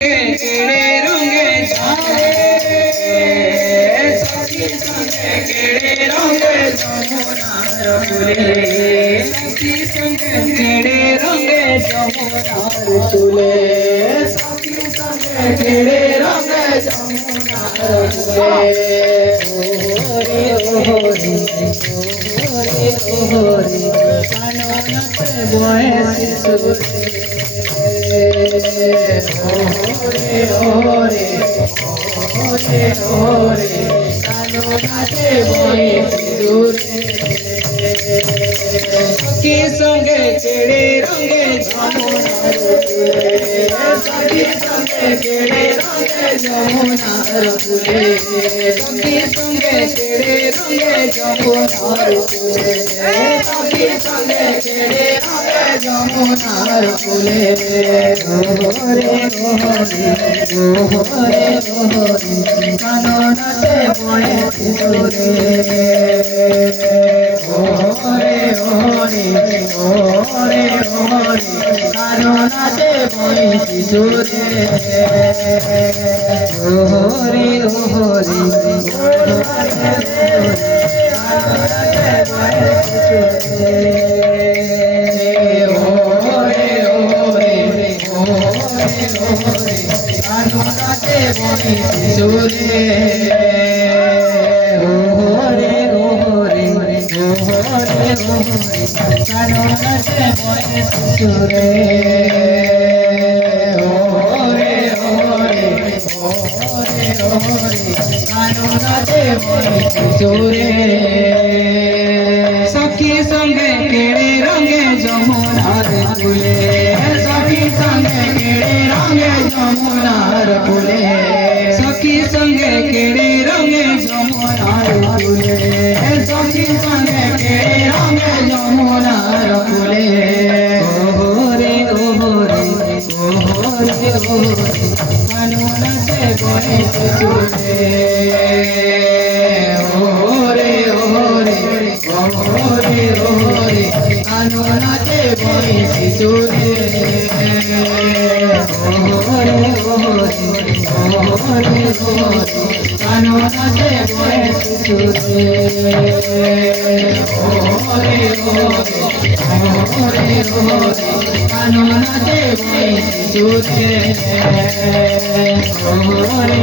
केड़े रंगे जाने सखी संगे केड़े रंगे जमुनार फूले सखी संगे केड़े रंगे जमुनार फूले सखी संगे केड़े रंगे जमुनार फूले ओरे ओरे ओरे ओरे कानों में बोए सुरे ओरे ओरे ओरे ओरे कानों नाचे बोए सिंदूरे सखी संगे केड़े रंगे जमुनार फूले सखी संगे केड़े रंगे जमुनार फूले सखी संगे केड़े रंगे जमुनार फूले सखी संगे केड़े रंगे जमुनार फूले ओरे ओरे ओरे ओरे कानों नाचे बोए सिंदूरे ओरे ओरे ओरे ओरे कानों नाचे बोए सिंदूरे ओरे ओरे सखी संगे केड़े रंगे जमुनार फूले सखी संगे केड़े रंगे जमुनार फूले सखी संगे केड़े रंगे जमुनार फूले सखी संगे केड़े रंगे जमुनार फूले ओरे ओरे ओरे ओरे कानों नाचे बोए सिंदूरे ओरे ओरे ओरे ओरे कानों नाचे बोए सिंदूरे ओरे ओरे ओरे ओरे कानों नाचे बोए सिंदूरे ओरे ओरे ओरे ओरे कानों नाचे बोए सिंदूरे ओरे ओरे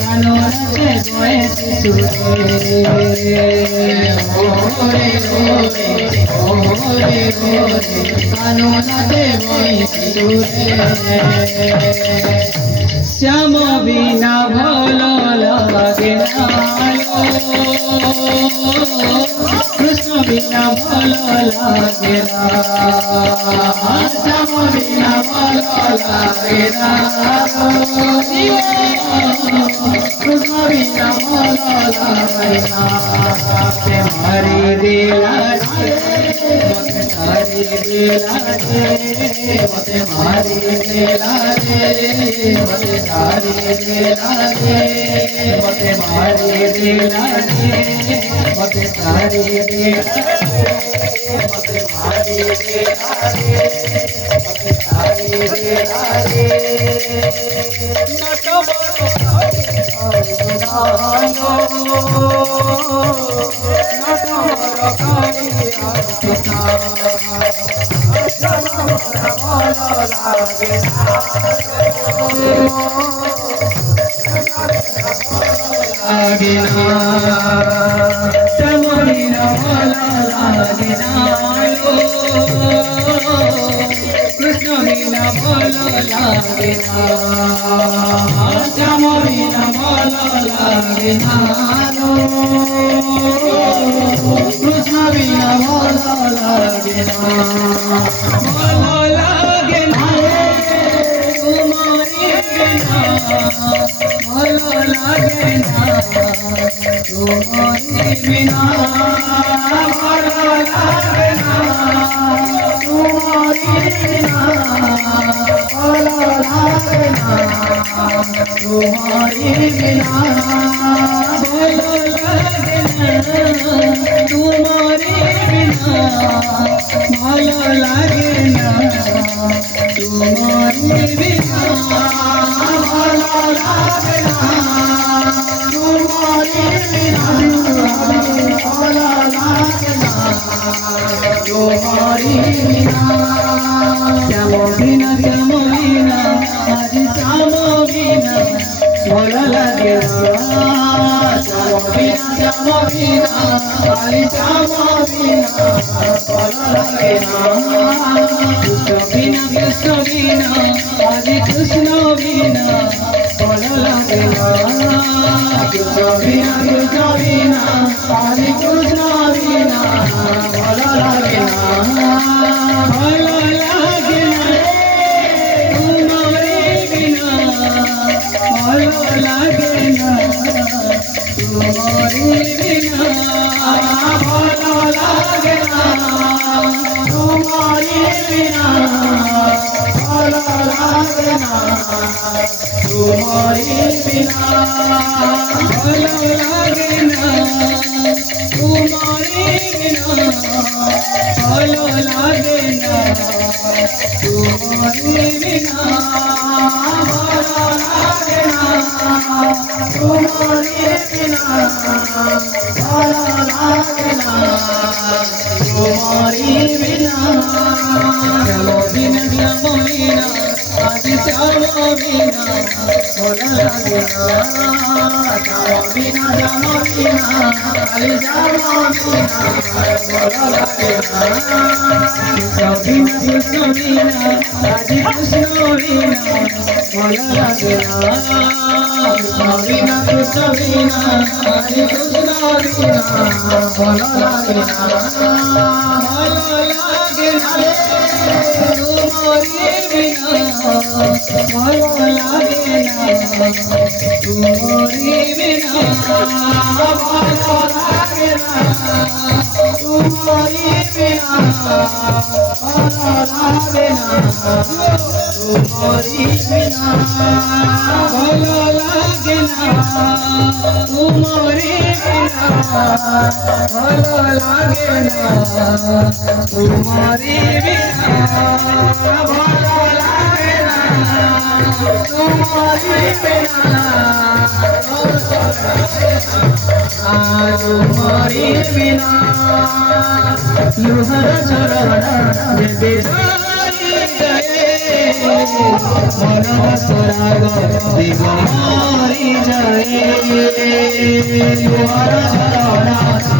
कानों नाचे बोए सिंदूरे ओरे ओरे ओरे ओरे कानों नाचे बोए सिंदूरे श्याम बिना भलो लागे ना कृष्ण बिना भलो लागे ना श्याम बिना भलो लागे ना कृष्ण बिना भलो लागे ना हरि दिला हरि दिला मते मारी दिला मते सारी दिला मते मारी दिला मते सारी दिला मते मारी दिला मते सारी दिला नटो बरो नटो बरो कृष्ण बिना भलो लागे ना श्याम बिना भलो लागे ना कृष्ण बिना भलो लागे ना भलो लागे ना तुम्हारी बिना भलो लागे ना तुम्हारी बिना भलो लागे ना तुम्हारी बिना भलो लागे ना तुम्हारी बिना भलो लागे ना तुम्हारी बिना भलो लागे ना तुम्हारी बिना भला लागे ना तुम्हारी बिना भला लागे ना तुम्हारी बिना श्याम बिना आज श्याम बिना भला लागे ना श्याम बिना आज श्याम बिना भला लागे ना कृष्ण बिना आज कृष्ण बिना भला लागे ना कृष्ण बिना आज कृष्ण बिना भला लागे ना भला लागे ना तुम्हारे बिना भला लागे ना तुम्हारे बिना भला लागे ना तुम्हारे बिना भला लागे ना तुम्हारे बिना भला लागे ना तुम्हारे बिना भला लागे ना तुम्हारे बिना भला लागे ना तुम्हारे बिना भला लागे ना तुम्हारे बिना चलो बिना श्याम बिना आज श्याम बिना भला लागे ना श्याम बिना आज श्याम बिना भला लागे ना कृष्ण बिना आज कृष्ण बिना भला लागे ना कृष्ण बिना आज कृष्ण बिना भला लागे ना भला लागे ना तुम्हारे बिना भला लागे ना तुम्हारे बिना भला लागे ना तुम्हारे बिना भला लागे ना तुम्हारे बिना भला लागे ना तुम्हारे बिना भला लागे ना तुम्हारे बिना भला लागे ना तुम्हारे बिना तुम्हारे बिना लुहर चरण देवे मनव सराग दिगमारी जाए लुहर चरण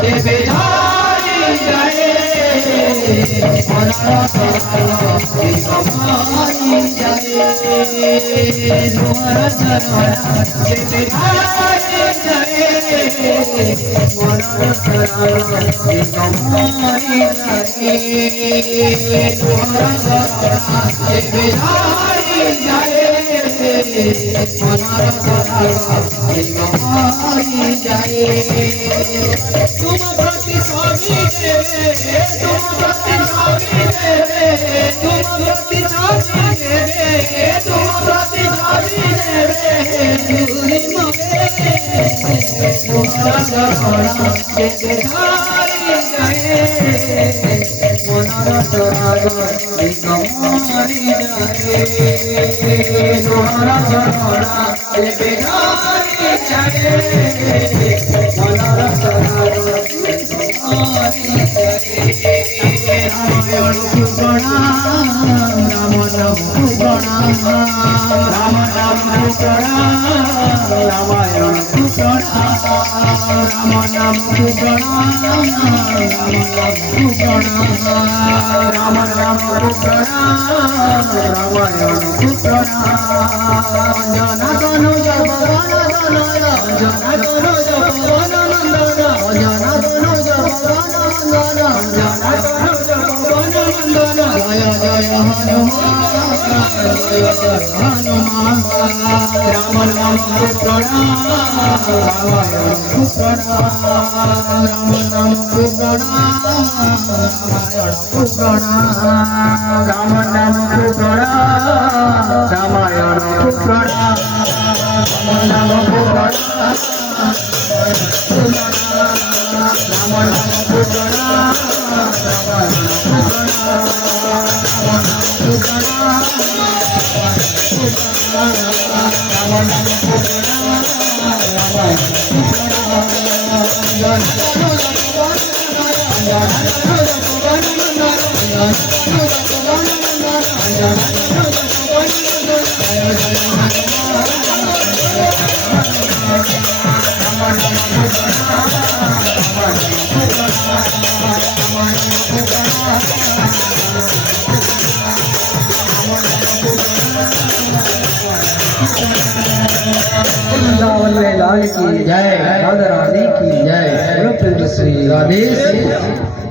देवे जाए मनव सराग दिगमारी जाए लुहर चरण देवे जाए मनव सराग दिगमारी जाए लुहर चरण देवे जाए मनव सराग जाए तुम प्रति स्वामी देवे तुम प्रति स्वामी देवे तुम प्रति स्वामी देवे तुम प्रति स्वामी देवे तुरी मगे तुम्हारा सहारा देवे जाए मनर सराग दिगमारी जाए तुम्हारा सहारा देवे जाए मनर सराग दिगमारी जाए रामायण पुराण राम नाम पुराण राम नाम पुराण रामायण पुराण राम नाम पुराण राम नाम पुराण रामायण पुराण जना तनु जप जना तनु जप जना तनु जप जना तनु जप जय जय हनुमान जय जय हनुमान राम नाम पुराण रामायण पुराण राम नाम पुराण रामायण पुराण राम नाम पुराण रामायण पुराण राम नाम पुराण राम नाम पुराण रामायण पुराण वृंदावन में लाल की जय, राधा रानी की जय, श्री राधे।